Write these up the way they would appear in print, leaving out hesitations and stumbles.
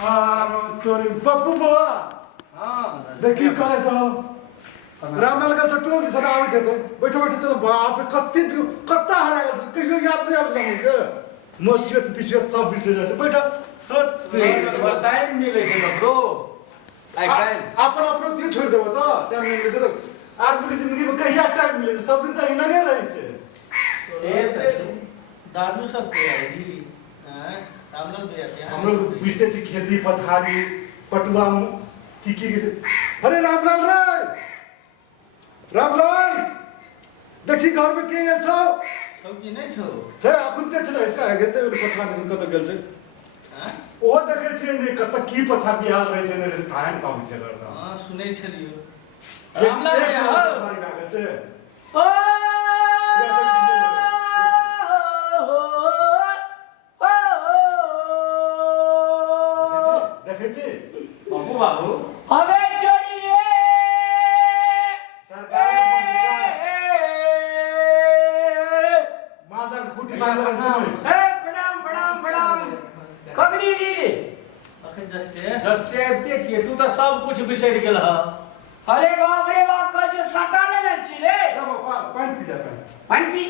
तोरी पप्पू बुआ हां देखी करे सो रामलाल का चट्टू के सदा आवे थे बैठो बैठो चलो बाप रे कत्ता हरा गयो कहियो याद नहीं आवे मुझे मसियत पिसियत सब बिसर जाए बैठो टाइम मिले छै ब्रो आई कैन अपन अपन दियो छोड़ देबो तो टाइम मिले छै तो आदमी की जिंदगी में कहिया टाइम मिले छै सब दिन तो लगे रहे छै से दादू सब के आएगी हैं रामलाल भैया के हम लोग बीते छी खेती पथारी पटुआ की अरे रामलाल रे रामलाल देखी घर में के छौ सब्जी नहीं छौ छै अखुनते छले इसका हेते पछवा दिन कत गेल छै हैं ओ देखे छै ने कत की पछा बिहाल रहे छै ने टाइम पाबै छै हां सुनै छलियो रामलाल भैया हो मारी लागल छै ओ देखे छै बाबू बाबू अबे जोड़ी रे सरकार मादर फुटी साल लगा ए प्रणाम प्रणाम प्रणाम कबनी ली अखन जस्ट आबते छिए तू तो सब कुछ बिसर गेल ह अरे बाप रे बाप का जो सटा ले छी रे पानी पी जा पानी पी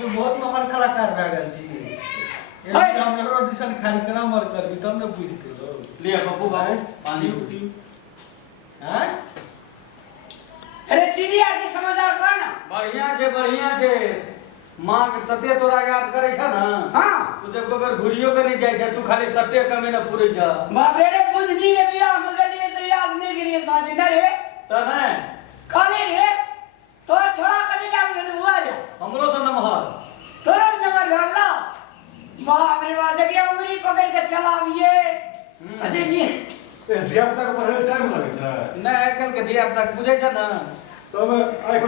तू बहुत नंबर कलाकार भए गेल छी हम ऑडिशन खाली करा मर करबी तब न बुझते लो ले पप्पू बाबू पानी पी हैं अरे सीधी आके समाचार कर ना बढ़िया छे मां के तते तोरा याद करे छ ना हां तू देखो अगर घुरियो के नहीं जाय छ तू खाली सट्टे कमे न पूरे जा बाप रे बुद्धि के बियाह में गलिए तो याद नहीं गिरी शादी न रे त न काले रे तो छोड़ा कने जा हुआ जा हमरो से नमहर तोरा नंबर भागला बाप रे बाप देखिए उंगली पकड़ के चलाविए अरे ये धिया पुता के पढ़े टाइम लगे छै न आजकल के धिया पुता बुझे छ ना तब आइ को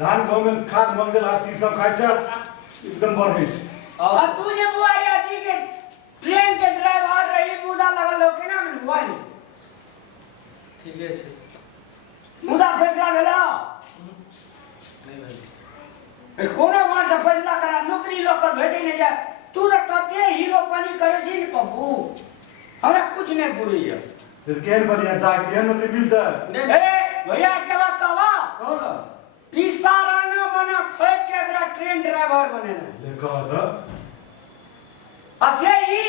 धान गांव में खाद मंगल हाथी सब खाइ छै एकदम बढ़ै छै और तू जे बुआरी आती के ट्रेन के ड्राइवर रही मुदा लगल लोग के नाम बुआरी ठीके छै मुदा फैसला भेला नहीं भाई कोनो वहां से फैसला करा नौकरी लोग को भेटे नहीं जाए तू तो कते हीरो पानी करे छी न पप्पू हमरा कुछ नहीं पूरी है तो केहन बढ़िया जाग एहन नौकरी मिलता ए भैया के बात कहवा कहो ना पिसारा न बना खेत के अगर ट्रेन ड्राइवर बने ना ले कहो तो असे ही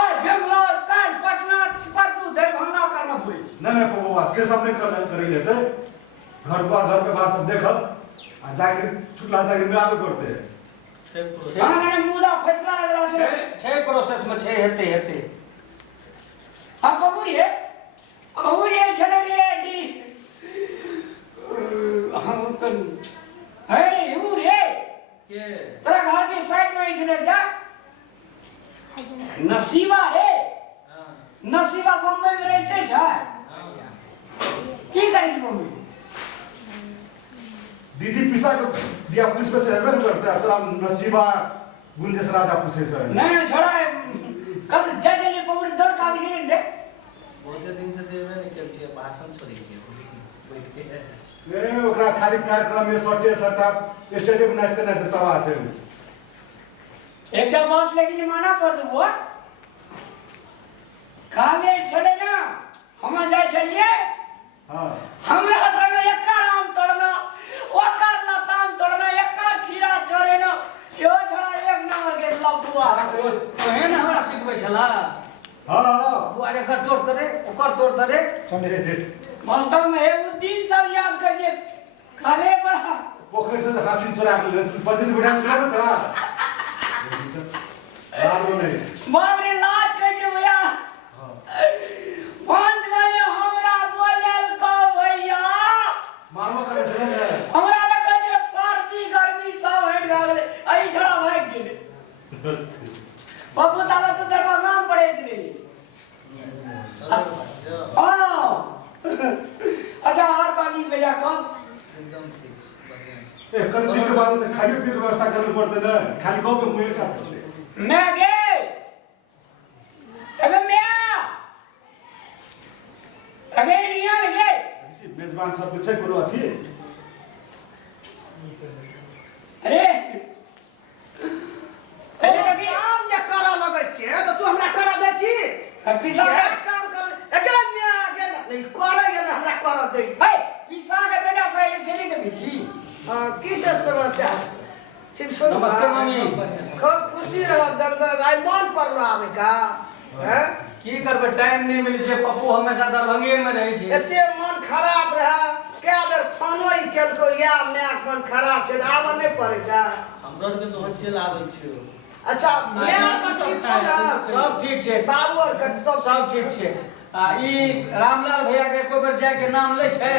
और बेंगलोर काल पटना परसू दरभंगा करना पूरी नहीं बाबा से सब नहीं कर लेते घर द्वार घर पे बाहर सब देखो आ जाके छुटला जाके मिलावे पड़ते हां मैंने मुदा फैसला लगला से छे प्रोसेस में छे हेते हां बाबू ये और ये चले रे जी हां कल अरे यू रे के तेरा घर के साइड में इधर जा नसीबा रे हां नसीबा बम्बई में रहते छै की करी बम्बई दीदी पिसा के दिया पुलिस में से हेबे न करता है तोरा नसीबा गुंजेश राजा पूछे छै नहीं छोड़ा कब जज ले पौड़ी दौड़ का भी ले बहुत दिन से देवे नहीं करती है भाषण छोड़ी के बैठ के ए ओकरा खाली कार्यक्रम में सटे सटा स्टेज पे नाचते नाचते तवा छै एक बात लेकिन माना कर दो काले चले ना हम जाय छलिए हां हमरा संग एका आम तोड़ना ओकर लताम तोड़ना एका खीरा चोरे ना यो छड़ा एक नंबर के लबुआ ओहे ना हमरा सिखबै छला हां वो अरे कर तोड़ रे ओकर तोड़ रे वास्तव में है वो दिन सब याद करिए काले बड़ा पोखर से हासिल चोरा के ले बजन बिना से ना तरा याद नहीं बाप रे लाज कहिए भैया पांच बजे हमरा बोलल को भैया मारवा करे छै ना हमरा लगे जे सर्दी गर्मी सब हट गेले आई छोड़ा भाग गेले बाबू ताला तो दरवाजा में पड़े थे हां अच्छा और पानी भेजा कब एकदम ठीक बढ़िया ए कर दिन के बाद तो खाइयो पियो के व्यवस्था करले पड़ते ना खाली गांव पे मुंह का सकते मैं गे अगर मैं अगे नहीं आ गे मेजबान सब कुछ है कोनो अथी अरे अरे काम जे करा लगे छे तो तू हमरा करा दे छी पिसा क्या काम कर एके मिया आगे नहीं करे गेल हमरा कर दे हे पिसा के बेटा पहले से नहीं देखी छी की से समाचार ठीक सुन नमस्ते मामी खूब खुशी रह दंगल आई मन पर आवे का हैं की करबे टाइम नहीं मिले छै पप्पू हमेशा दरभंगे में रहे छै एते मन खराब रहा क्या बेर खानो ही केलको या मैं मन खराब छै आब नहीं पड़े छै हमरा के तो चल आबै छै अच्छा मैं अपन ठीक छै ना सब ठीक छै बाबू और कट सब ठीक छै आ ई रामलाल भैया के एको बेर जाय के नाम लै छै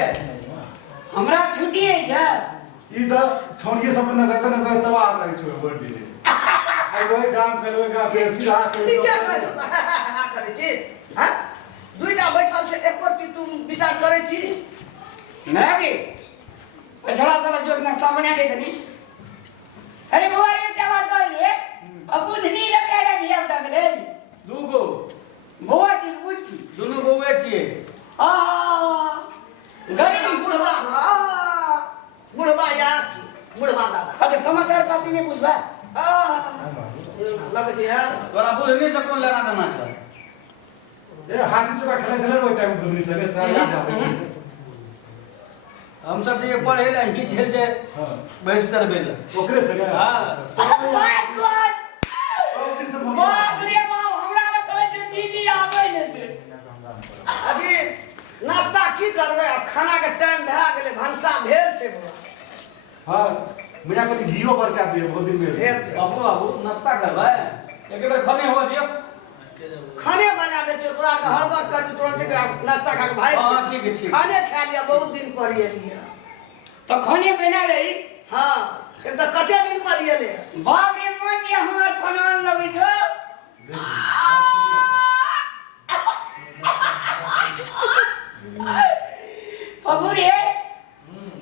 हमरा छुट्टी है जा ई त छोड़िए सब न जाता तब आ रही छो बर्थडे ले आई वही काम कर वही काम के सीधा की क्या करे छी हां दुईटा बैठल छै एकोटी तुम विचार करे छी मैं भी पछड़ा साला जो नाश्ता बना दे कनी अरे बुआ ये क्या बात कर रहे अब बुधनी लगे रे दिया लगले दूगो बुआ जी पूछी दुनु बौए छियै आ गरीब बुढ़वा बुढ़वा यार बुढ़वा दादा अरे समाचार पाती नहीं पूछबा लग छै यार तोरा बुझनी से कोन लेना देना छै ए हाथी चुका खेला चले वो टाइम बुझनी सके सारा याद आवे छै हम सब जे पढ़े ले ही झेल जे हां बहस चलबे ले ओकरे सके हां माय गॉड सब दिन से बाप रे बाप हमरा ले कहै छै दीदी आबै नै दे अभी नाश्ता की करबे खाना के टाइम भए गेलै भंसा भेल छै हां मुझे कभी घीओ भर के दिए बहुत दिन में भेल बाबू बाबू नाश्ता करबै एक बेर खाने हो दियो खाने बना दे छै तोरा के हड़बड़ कर तुरंत के नाश्ता खा के भाई हां ठीक है ठीक खाने खा लिया बहुत दिन पर ये लिया तो खाने बना रही हां एक तो कते दिन पर ये ले बाप रे मोन ये हमर खाना लगे छो बाबू रे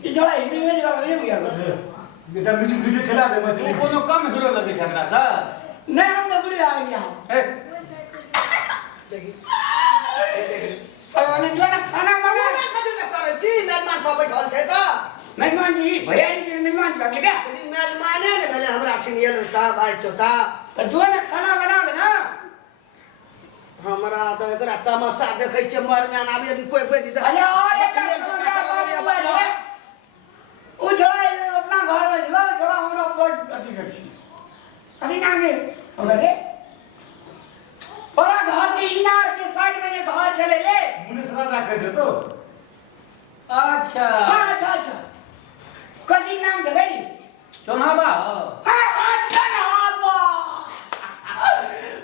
ई जोड़ा हिंदी में लगे गया बेटा म्यूजिक वीडियो खेला दे मत तू कोनो कम हीरो लगे छै एकरा से नहीं हम तो बुढ़ी आ गया ए मैंने जो ना खाना बना ना कते न करे छी मेहमान सब बैठल छै त मेहमान जी भैया जी के मेहमान लग गया मेहमाने ने भेले हमरा छिनियल ता भाई चोता तो जो ना खाना बना देना हमरा तो एकरा तमाशा देखै छै मर में आबे अभी कोई बैठ जा अरे और एक वो छोड़ा अपना घर में जो छोड़ा हमरा ऊपर अति कर छी अभी ना गे अरे पूरा घर के इनार के साइड में ये घर चले ले मुनीस राजा कह दे तो अच्छा हां अच्छा अच्छा कदी नाम जगह चोनाबा हां चनाबा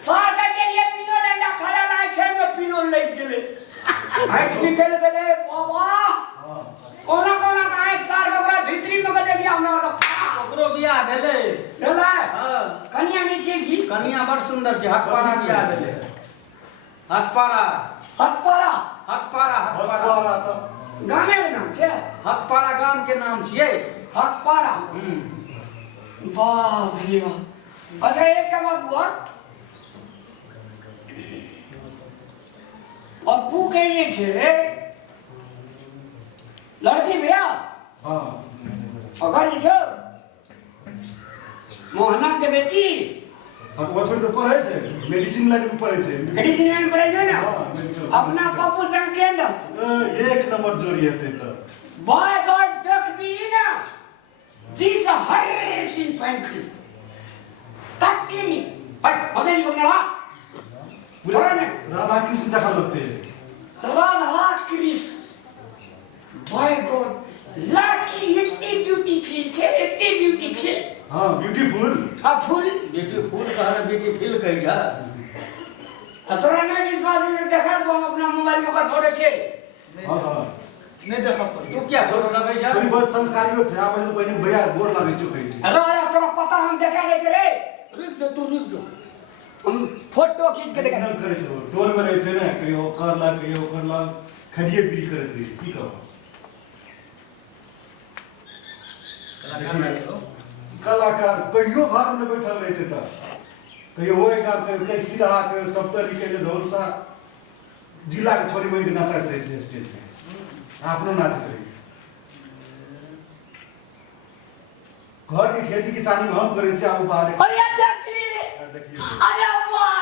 सादा के लिए पिनो डंडा खड़ा ना खेल में पिनो ले गेले आंख निकल गए बाबा कोना कोना का एक साल ओकरा भीतरी में के देखिया हमरा का ओकरो बियाह भेले रेला हां कन्या नीचे की कन्या बड़ सुंदर छै हकपारा बियाह भेले हकपारा हतपारा हकपारा हकपारा हकपारा तो गाने के नाम छे हकपारा गाम के नाम छियै हतपारा वाह जी वाह अच्छा एक क्या बात हुआ पप्पू के ये छे लड़की भैया हां अगर ये छो मोहना के बेटी हां तो वो छोड़ तो पढ़े से मेडिसिन लाइन में पढ़े से मेडिसिन लाइन पढ़े जो ना हां मेडिकल अपना पप्पू संग केंद्र एक नंबर जोड़ी है तो बाय गॉड देख भी ना जीस हर सिन पैंट तक नहीं भाई मजे नहीं बनना राधा कृष्ण जगह लगते हैं राधा कृष्ण बाय गॉड लड़की इतनी ब्यूटीफुल छे इतनी ब्यूटीफुल हां ब्यूटीफुल आ फुल ब्यूटीफुल कहना ब्यूटीफुल कहि जा तोरा ने विश्वास है देखा तो हम अपना मोबाइल में कर फोटो छे हां हां नहीं देखा पर तू क्या छोड़ रखै जा थोड़ी बहुत संस्कारियो छे आबै तो पहले भैया गोर लागे छै कहै छै अरे अरे तोरा पता हम देखा ले रे रुक जो तू रुक जो हम फोटो खींच के देखा नहीं करे छै टोल में रहे छै ने कहियो करला खड़िए पीरी करत रही की कहब कलाकार कहियो घर में बैठल रहे छै त कहियो ओए का कहियो सीधा कहियो सप्तरी के झोलसा जिला के छोरी मई नाचत रहे छै स्टेज में अपनो नाच करे छै घर के खेती किसानी में हम करे छी आबू बाहर अरे देखी देखिए अरे वाह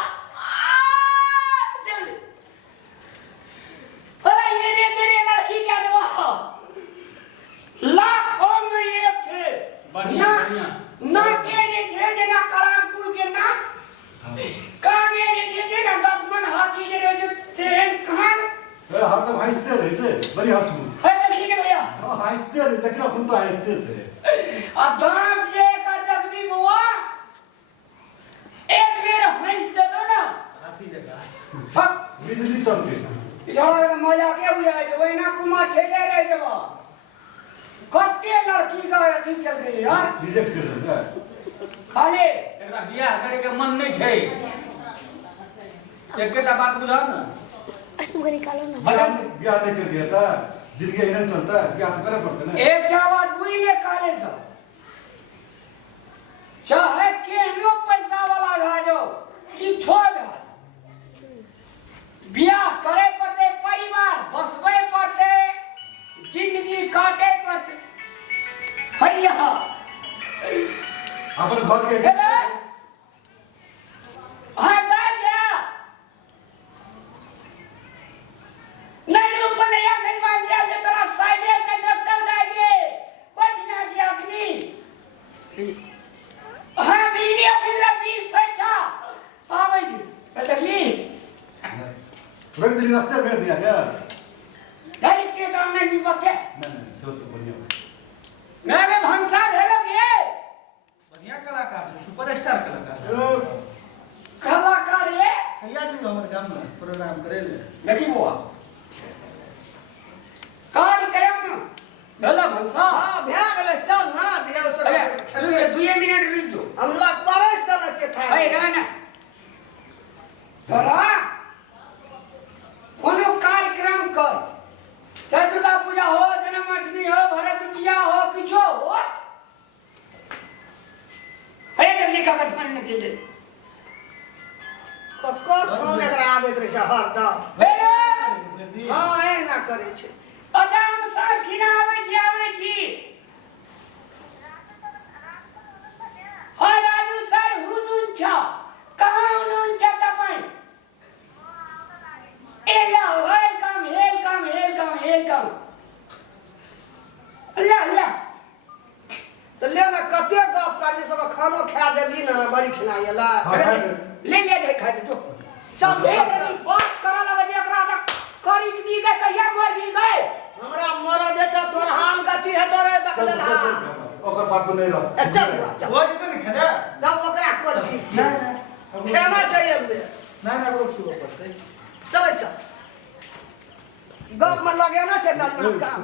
बड़ी हंसू है देखी ने भैया हंसते रे देखना फोन तो हंसते से अब दांत से कर दगनी बुआ एक बेर हंस दे दो ना काफी जगह फक बिजली चमके इधर मजा के बुआ जो ना कुमार ठेले रह जबा कत्ते लड़की का अथी कर गई यार रिजेक्ट कर दे खाली एकरा बियाह करे के मन नहीं छै एकेटा बात बुझा ना असम को निकालो ना ब्याह नहीं कर दिया था जिंदगी नहीं चलता ब्याह तो करना पड़ता ना एक बात बुझ ले काले सब चाहे केहनो पैसा वाला रह जाओ कि छोड़ दे बियाह करे पड़ते परिवार बसबे पड़ते जिंदगी काटे पड़ते भैया अपन घर के हाँ जा जा नहीं रूप नहीं है नहीं मान जा जे तेरा साइडे से देखते उदागे कोई ना जी अखनी हाँ बिजली बैठा आवे जी देखली रवि दिल्ली रास्ते में दिया क्या गाड़ी के दाम में भी बचे नहीं सो तो बढ़िया मैं भी भंसा भेलोगे बढ़िया कलाकार छै सुपरस्टार कलाकार कलाकार ये भैया जी हमर गाम में प्रोग्राम करे ले देखी बुआ कार्यक्रम भेला भंसा हां भे गेले चल ना दियो अरे से 2 मिनट रुक जो हम लोग परस देना छै था है ना तोरा कोनो कार्यक्रम कर चाहे दुर्गा पूजा हो जन्माष्टमी हो भरत पूजा हो किछो हो है देखी का कठन न चले ककर फोन एकरा आबैत रहे छै हरदम भेले हां ए ना करे छै अच्छा हम साँझ खिना आवे छी हाँ राजू सर हुनुन छ कहाँ हुनुन छ तपाईं एला वेलकम ला तो ले ना कते गप करबी सब खानो खा देबी ना बड़ी खिलाएला ले दे खा दे तो चल बात करा लगे जे एकरा करी भी गए कहिया मर भी गए हमरा मर देता तोर हाल गति है तोरे बकल हा ओकर बात को नहीं रह चल चल वो जी नहीं खेला तब ओकरा कोन ठीक छै ना खेना चाहिए बे ना वो क्यों पड़ते चल चल गप में लगे ना छै ना काम